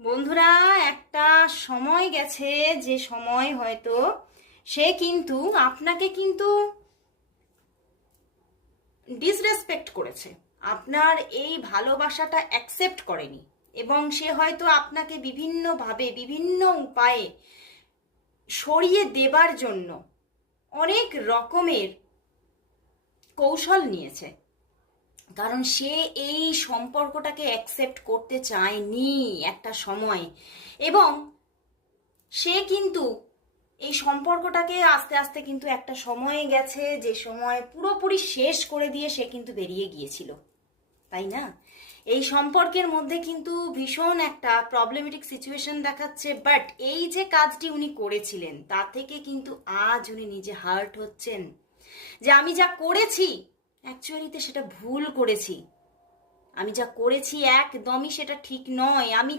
বন্ধুরা, একটা সময় গেছে যে সময় হয়তো সে কিন্তু আপনাকে কিন্তু ডিসরেসপেক্ট করেছে, আপনার এই ভালোবাসাটা অ্যাকসেপ্ট করেনি এবং সে হয়তো আপনাকে বিভিন্নভাবে বিভিন্ন উপায়ে সরিয়ে দেবার জন্য অনেক রকমের কৌশল নিয়েছে। কারণ সে এই সম্পর্কটাকে অ্যাকসেপ্ট করতে চায়নি একটা সময়, এবং সে কিন্তু এই সম্পর্কটাকে আস্তে আস্তে কিন্তু একটা সময়ে গেছে যে সময় পুরোপুরি শেষ করে দিয়ে সে কিন্তু বেরিয়ে গিয়েছিল, তাই না? এই সম্পর্কের মধ্যে কিন্তু ভীষণ একটা প্রবলেমেটিক সিচুয়েশন দেখাচ্ছে, বাট এই যে কাজটি উনি করেছিলেন তা থেকে কিন্তু আজ উনি নিজে হার্ট হচ্ছেন যে আমি যা করেছি অ্যাকচুয়ালিতে সেটা ভুল করেছি, আমি যা করেছি একদমই সেটা ঠিক নয়, আমি